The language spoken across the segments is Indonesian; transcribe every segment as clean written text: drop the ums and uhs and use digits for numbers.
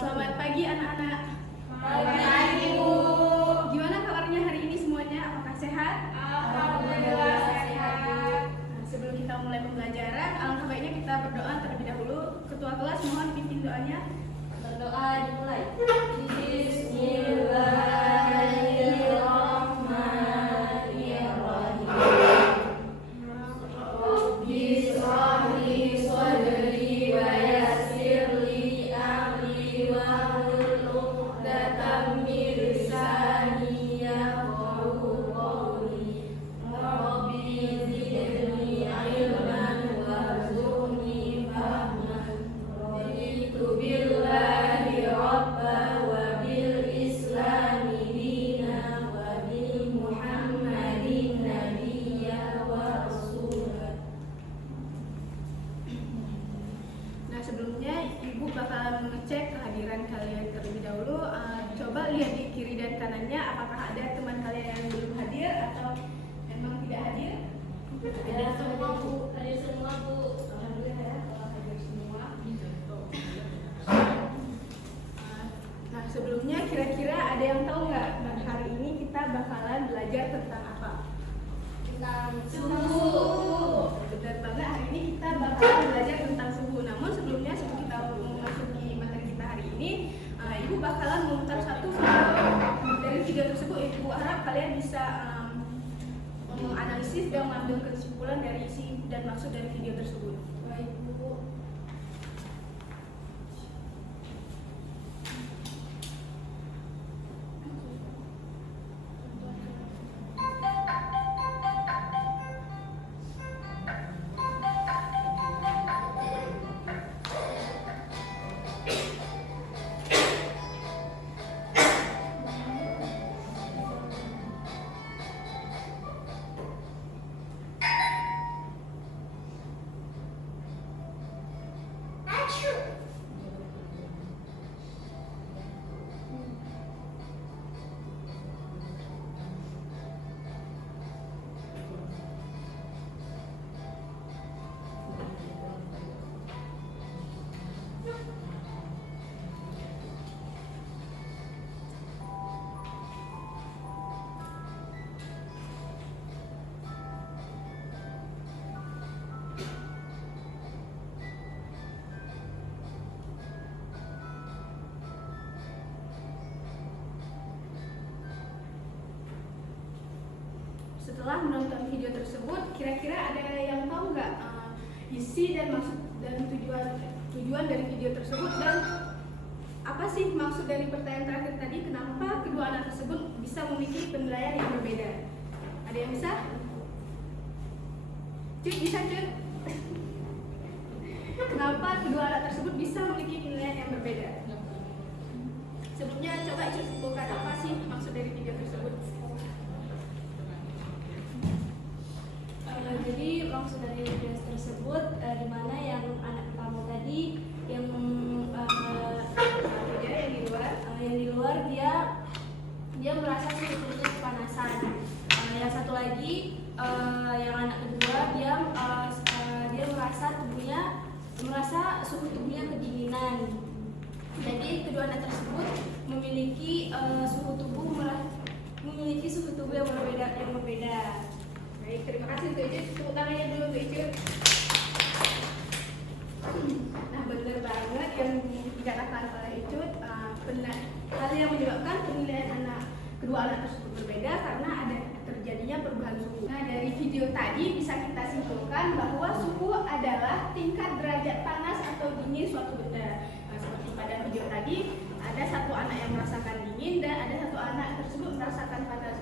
Selamat pagi anak-anak. Selamat pagi, Bu. Gimana kabarnya hari ini semuanya? Apakah sehat? Alhamdulillah sehat. Nah, sebelum kita mulai pembelajaran, alangkah baiknya kita berdoa terlebih dahulu. Ketua kelas mohon pimpin doanya. Berdoa dimulai. Bismillahirrahmanirrahim. Rabbi shrah li sadri wa yassir li amri wahlul 'uqdatam min lisani yafqahu qawli. Rabbi zidni ilman warzuqni fahman. Raditu billahi rabba wa bil islami dina wa bi Muhammadin nabiyya wa rasula. Nah, sebelumnya Ibu bakalan mengecek kehadiran kalian terlebih dahulu. Coba lihat di kiri dan kanannya, apakah ada teman kalian yang belum hadir atau memang tidak hadir? Ada semua, Bu. Ada semua, Bu. Alhamdulillah ya, kalau hadir semua. Nah, sebelumnya kira-kira ada yang tahu nggak hari ini kita bakalan belajar tentang apa? Tentang Suhu. Benar banget, hari ini kita bakalan belajar tentang suhu. Namun sebelumnya sebelum kita memasuki materi kita hari ini, Ibu bakalan memutar satu video. Dari video tersebut, Ibu harap kalian bisa menganalisis dan mengambil kesimpulan dari isi dan maksud dari video tersebut. Baik, Bu. Setelah menonton video tersebut, kira-kira ada yang tahu nggak isi dan maksud dan tujuan dari video tersebut, dan apa sih maksud dari pertanyaan terakhir tadi? Kenapa kedua anak tersebut bisa memiliki penilaian yang berbeda? Ada yang bisa? Cut, bisa Cut? Kenapa kedua anak tersebut bisa memiliki penilaian yang berbeda? Sebelumnya coba Cut bukan apa sih maksud dari video tersebut? Jadi maksud dari video tersebut di mana yang anak pertama tadi yang yang di luar dia merasa suhu kepanasan. Yang satu lagi yang anak kedua dia merasa suhu tubuhnya kedinginan. Jadi kedua anak tersebut memiliki suhu tubuh yang berbeda. Baik, terima kasih untuk Icut. Tepuk tangannya dulu untuk Icut. Nah, benar banget yang dikatakan oleh Icut. Hal yang menyebabkan penilaian kedua anak tersebut berbeda karena ada terjadinya perubahan suhu. Nah, dari video tadi bisa kita simpulkan bahwa suhu adalah tingkat derajat panas atau dingin suatu benda. Nah, seperti pada video tadi, ada satu anak yang merasakan dingin dan ada satu anak tersebut merasakan panas.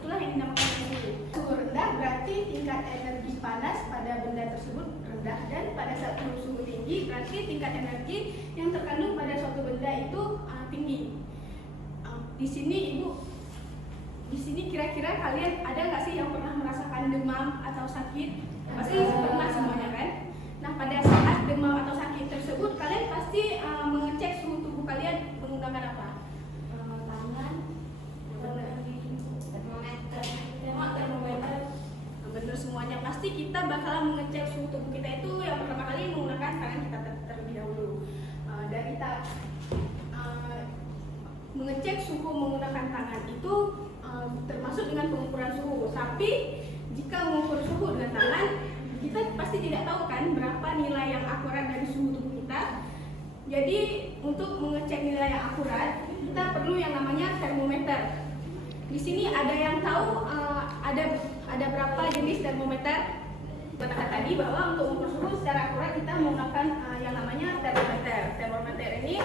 Itulah yang dinamakan suhu. Suhu rendah berarti tingkat energi panas pada benda tersebut rendah, dan pada satu suhu tinggi berarti tingkat energi yang terkandung pada suatu benda itu tinggi. Di sini kira-kira kalian ada nggak sih yang pernah merasakan demam atau sakit? Pasti pernah semuanya kan? Nah, pada saat demam atau sakit tersebut kalian pasti mengecek suhu tubuh kalian menggunakan apa? Tangan, termometer. Benar semuanya, pasti kita bakalan mengecek suhu tubuh kita itu yang pertama kali menggunakan tangan kita terlebih dahulu. Dari Jadi untuk mengecek nilai yang akurat, kita perlu yang namanya termometer. Di sini ada yang tahu ada berapa jenis termometer? Katakan tadi bahwa untuk mengukur suhu secara akurat kita menggunakan yang namanya termometer. Termometer ini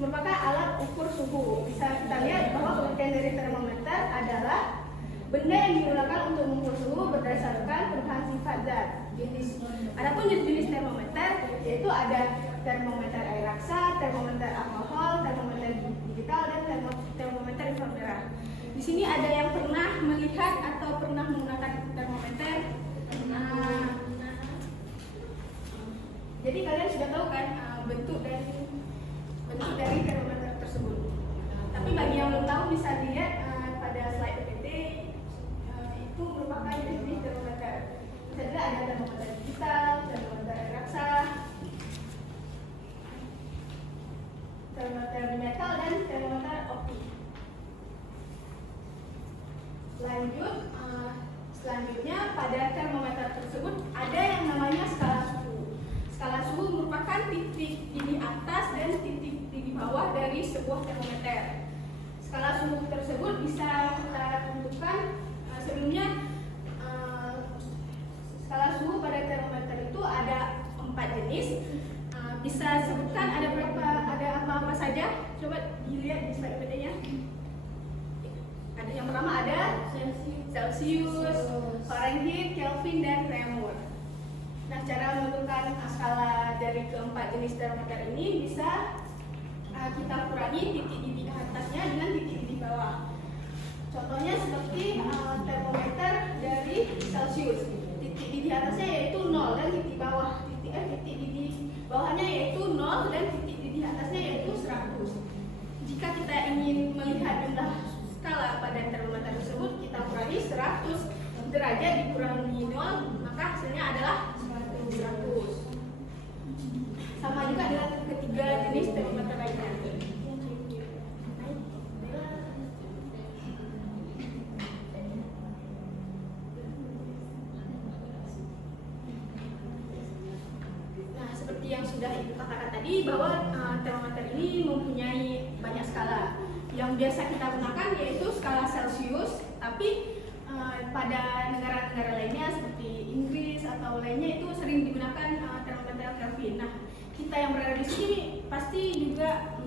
merupakan alat ukur suhu. Bisa kita lihat bahwa pengertian dari termometer adalah benda yang digunakan untuk mengukur suhu berdasarkan perubahan sifat zat. Adapun jenis termometer yaitu ada termometer air raksa, termometer alkohol, termometer digital, dan termometer inframerah. Di sini ada yang pernah melihat atau pernah menggunakan termometer. Jadi kalian sudah tahu kan bentuk dari termometer tersebut. Tapi bagi yang belum tahu bisa dilihat pada slide PPT itu merupakan jenis termometer. Bisa dilihat ada termometer digital, termometer air raksa, termometer metal, dan termometer optik. Selanjutnya pada termometer tersebut ada yang namanya skala suhu. Skala suhu merupakan titik di atas dan titik di bawah dari sebuah termometer. Skala suhu tersebut bisa kita tentukan sebelumnya. Skala suhu pada termometer itu ada 4 jenis. Bisa sebutkan ada apa-apa saja? Coba dilihat di slide PPT-nya. Ada yang pertama ada Celsius, Fahrenheit, Kelvin, dan Reaumur. Nah, cara menentukan skala dari keempat jenis termometer ini bisa kita kurangi titik di atasnya dengan titik di bawah. Contohnya seperti termometer dari Celsius. Titik di atasnya yaitu 0 dan titik di bawahnya yaitu 0 dan titik di atasnya yaitu 100. Jika kita ingin melihat jumlah skala pada termometer tersebut, kita kurangi 100 derajat dikurangi 0, maka hasilnya adalah 100. Sama juga dengan ketiga jenis termometer lainnya. Nah, seperti yang sudah Ibu katakan tadi bahwa termometer ini mempunyai banyak skala. Yang biasa kita gunakan yaitu skala Celsius, tapi pada negara-negara lainnya seperti Inggris atau lainnya itu sering digunakan termometer Kelvin. Nah, kita yang berada di sini pasti juga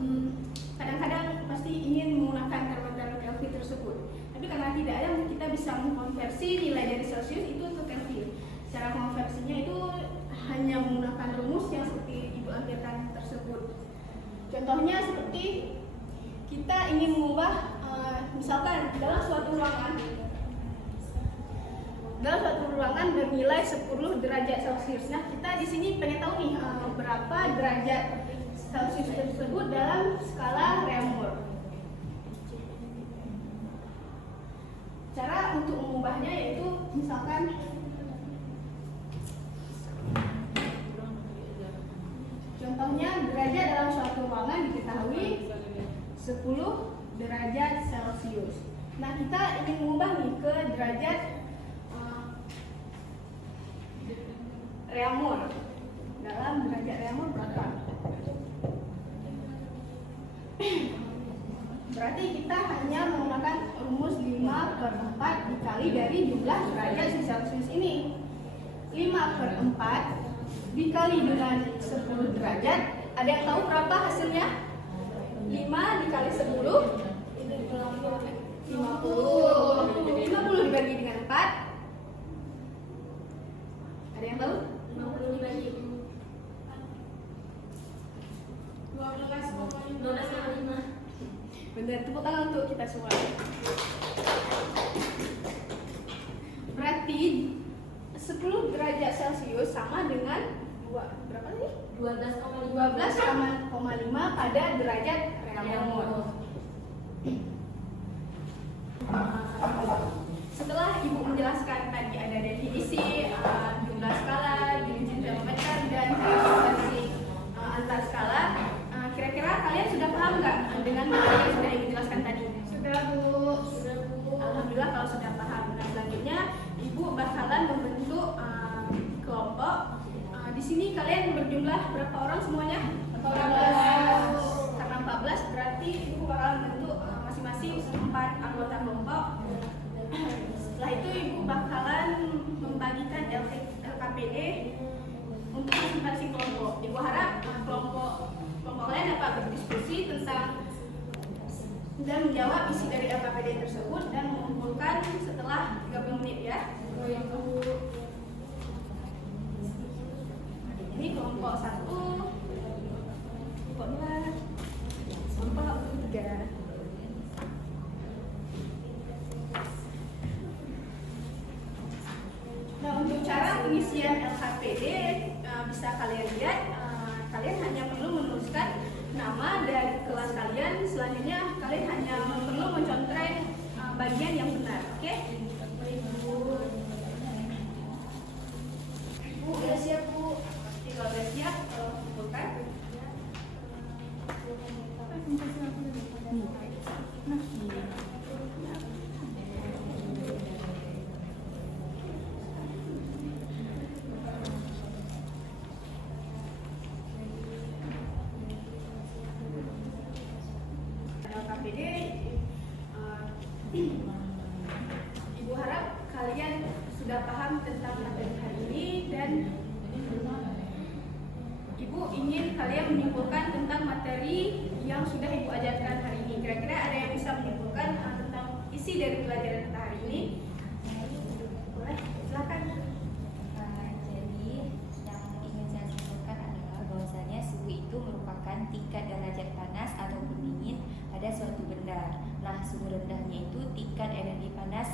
kadang-kadang pasti ingin menggunakan termometer Kelvin tersebut. Tapi karena tidak ada, kita bisa mengkonversi nilai dari Celsius itu ke Kelvin. Cara konversinya itu hanya menggunakan rumus yang seperti Ibu ampirkan tersebut. Contohnya seperti kita ingin mengubah misalkan dalam suatu ruangan bernilai 10 derajat Celcius. Nah, kita di sini pengen tahu nih berapa derajat Celcius tersebut dalam skala Reaumur. Cara untuk mengubahnya yaitu misalkan contohnya derajat dalam suatu ruangan diketahui 10 derajat Celcius. Nah, kita ingin mengubah nih ke derajat Reaumur. Dalam derajat Reaumur berapa? Berarti kita hanya menggunakan rumus 5/4 dikali dari jumlah derajat Celcius ini. 5/4 dikali dengan 10 derajat. Ada yang tahu berapa hasilnya? 5 dikali 10 50 dibagi dengan 4. Ada yang tahu? 50 dibagi 12,5. Benar, tepuk tangan untuk kita semua. Berarti 10 derajat Celcius sama dengan berapa tadi? 12,5 pada derajat Reaumur. Setelah Ibu menjelaskan tadi ada definisi, jumlah skala, jenis termometer, dan konversi antar skala, kira-kira kalian sudah paham nggak dengan materi yang sudah Ibu jelaskan tadi? Sudah, Bu. Alhamdulillah kalau sudah paham. Nah, selanjutnya Ibu bakalan membentuk kelompok. Di sini kalian berjumlah berapa orang semuanya? 14. 4 anggota kelompok. Setelah itu ibu bakalan membagikan LKPD untuk masing-masing kelompok. Ibu harap kelompok kalian dapat berdiskusi tentang dan menjawab isi dari LKPD tersebut dan mengumpulkan setelah 30 menit ya. Ini kelompok 1, kelompok 2, kelompok 3. Nah, untuk cara pengisian LKPD bisa kalian lihat. Kalian hanya perlu menuliskan nama dan kelas kalian. Selanjutnya kalian hanya perlu mencontreng bagian yang benar. Oke? Bu, udah siap Bu? Jika udah siap, kumpulkan. LKPD, Ibu harap kalian sudah paham tentang materi hari ini dan Ibu ingin kalian menyimpulkan tentang materi yang sudah Ibu ajarkan hari ini. Kira-kira ada yang bisa menyimpulkan tentang isi dari pelajaran kita hari ini? Boleh, silakan. Jadi yang ingin saya simpulkan adalah bahwasanya suhu itu merupakan tingkat derajat panas ataupun dingin pada suatu benda. Nah, suhu rendahnya itu tingkat energi panas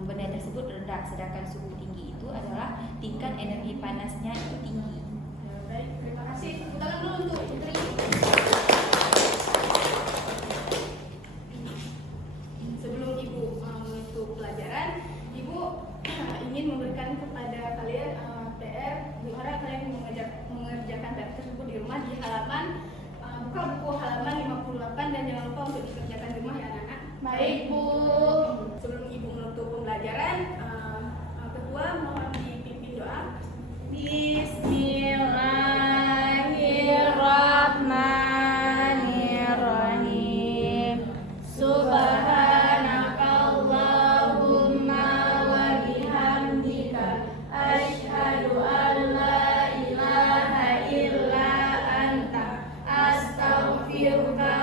benda tersebut rendah, sedangkan suhu tinggi itu adalah tingkat energi panasnya itu tinggi. Baik, terima kasih. Tepuk tangan dulu untuk Putri. Sebelum Ibu menutup pelajaran, Ibu ingin memberikan kepada kalian PR. Ibu harap kalian mengerjakan PR tersebut di rumah di halaman buka buku halaman 58 dan jangan lupa untuk dikerjakan di rumah ya anak-anak. Baik, Bu. Sebelum Ibu menutup pembelajaran, Ketua mohon dipimpin doa. Bismillahirrahmanirrahim. Subhanakallahumma wa bihamdika asyhadu an la ilaha illa anta astaghfiruka